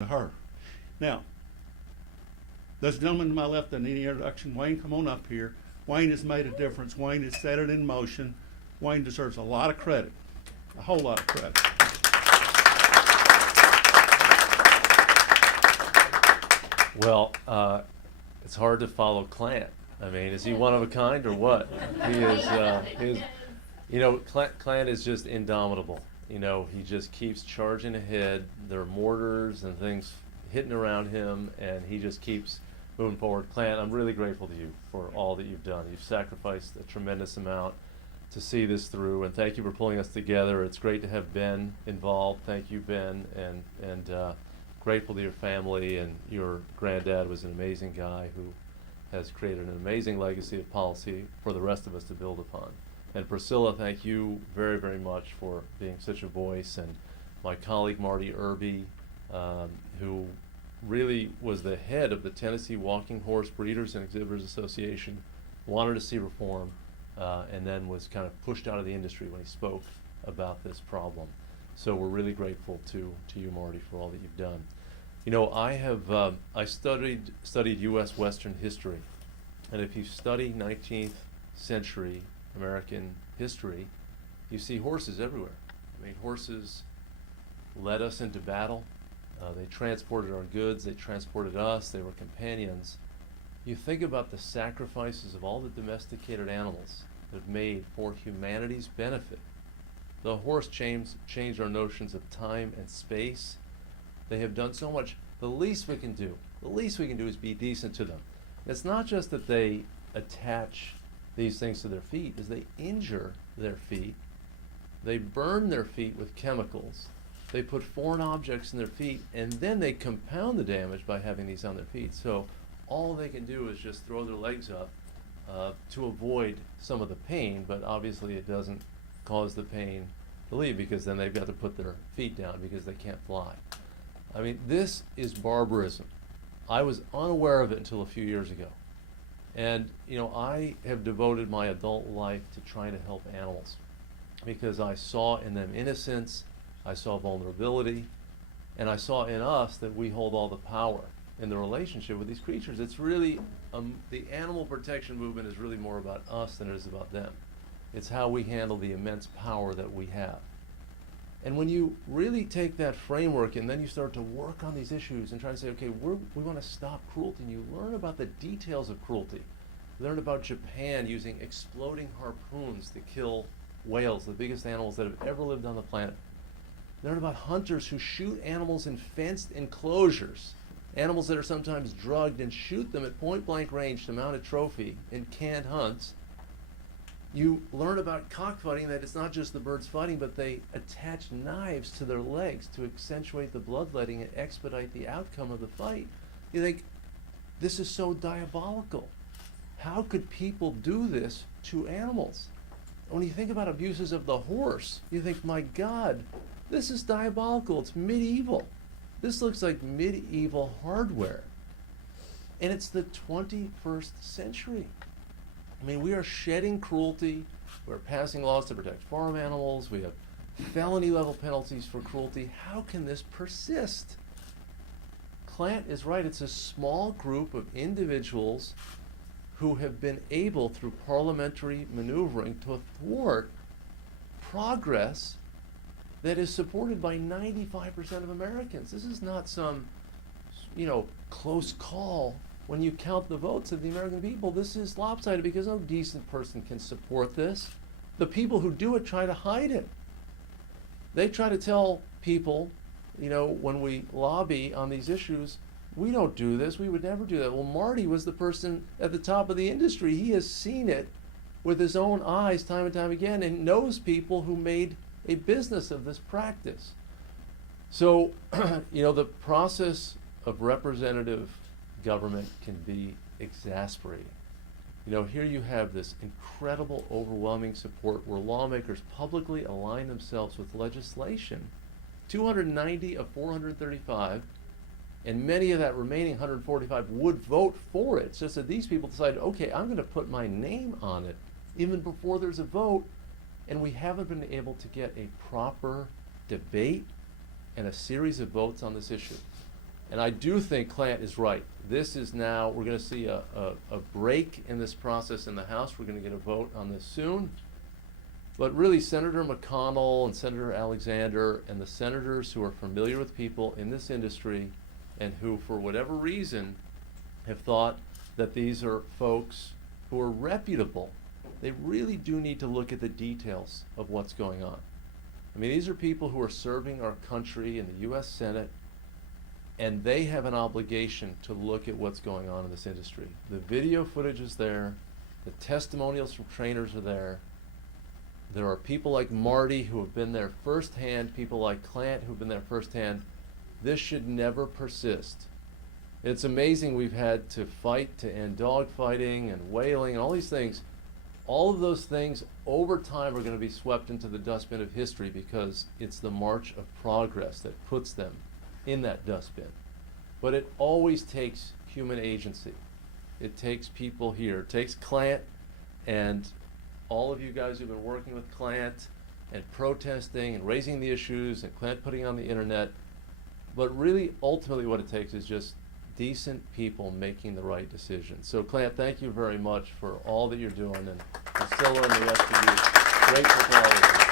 to her. Now, those gentlemen to my left that need any introduction, Wayne, come on up here. Wayne has made a difference. Wayne has set it in motion. Wayne deserves a lot of credit, a whole lot of credit. Well, it's hard to follow Clant. I mean, is he one of a kind or what? He is, Clant is just indomitable. You know, he just keeps charging ahead. There are mortars and things hitting around him, and he just keeps moving forward. Clant, I'm really grateful to you for all that you've done. You've sacrificed a tremendous amount to see this through, and thank you for pulling us together. It's great to have Ben involved. Thank you, Ben, and grateful to your family, and your granddad was an amazing guy who has created an amazing legacy of policy for the rest of us to build upon. And Priscilla, thank you very, very much for being such a voice, and my colleague Marty Irby, who really was the head of the Tennessee Walking Horse Breeders and Exhibitors Association, wanted to see reform, and then was kind of pushed out of the industry when he spoke about this problem. So we're really grateful to you, Marty, for all that you've done. You know, I studied U.S. Western history, and if you study 19th century American history, you see horses everywhere. I mean, horses led us into battle. They transported our goods, they transported us, they were companions. You think about the sacrifices of all the domesticated animals that have made for humanity's benefit. The horse changed our notions of time and space. They have done so much. The least we can do is be decent to them. It's not just that they attach these things to their feet, is they injure their feet. They burn their feet with chemicals. They put foreign objects in their feet, and then they compound the damage by having these on their feet. So all they can do is just throw their legs up to avoid some of the pain, but obviously it doesn't cause the pain to leave, because then they've got to put their feet down because they can't fly. I mean, this is barbarism. I was unaware of it until a few years ago. And, you know, I have devoted my adult life to trying to help animals because I saw in them innocence, I saw vulnerability, and I saw in us that we hold all the power in the relationship with these creatures. It's really, the animal protection movement is really more about us than it is about them. It's how we handle the immense power that we have. And when you really take that framework and then you start to work on these issues and try to say, okay, we want to stop cruelty, and you learn about the details of cruelty. Learn about Japan using exploding harpoons to kill whales, the biggest animals that have ever lived on the planet. Learn about hunters who shoot animals in fenced enclosures, animals that are sometimes drugged, and shoot them at point blank range to mount a trophy in canned hunts. You learn about cockfighting, that it's not just the birds fighting, but they attach knives to their legs to accentuate the bloodletting and expedite the outcome of the fight. You think, this is so diabolical. How could people do this to animals? When you think about abuses of the horse, you think, my God, this is diabolical. It's medieval. This looks like medieval hardware. And it's the 21st century. I mean, we are shedding cruelty. We're passing laws to protect farm animals. We have felony level penalties for cruelty. How can this persist? Clant is right. It's a small group of individuals who have been able, through parliamentary maneuvering, to thwart progress that is supported by 95% of Americans. This is not some, close call. When you count the votes of the American people, this is lopsided because no decent person can support this. The people who do it try to hide it. They try to tell people, when we lobby on these issues, we don't do this, we would never do that. Well, Marty was the person at the top of the industry. He has seen it with his own eyes time and time again, and knows people who made a business of this practice. So, the process of representative government can be exasperating. Here you have this incredible, overwhelming support where lawmakers publicly align themselves with legislation. 290 of 435, and many of that remaining 145 would vote for it. It's just that these people decided, okay, I'm going to put my name on it even before there's a vote, and we haven't been able to get a proper debate and a series of votes on this issue. And I do think Clant is right. This is now, we're gonna see a break in this process in the House. We're gonna get a vote on this soon. But really, Senator McConnell and Senator Alexander and the senators who are familiar with people in this industry and who, for whatever reason, have thought that these are folks who are reputable, they really do need to look at the details of what's going on. I mean, these are people who are serving our country in the U.S. Senate, and they have an obligation to look at what's going on in this industry. The video footage is there, the testimonials from trainers are there. There are people like Marty who have been there firsthand, people like Clant who have been there firsthand. This should never persist. It's amazing we've had to fight to end dog fighting and whaling and all these things. All of those things over time are going to be swept into the dustbin of history because it's the march of progress that puts them in that dustbin. But it always takes human agency. It takes people here. It takes Clant and all of you guys who've been working with Clant and protesting and raising the issues and Clant putting on the internet. But really, ultimately what it takes is just decent people making the right decisions. So Clant, thank you very much for all that you're doing, and Priscilla and the rest of you, grateful for all of you.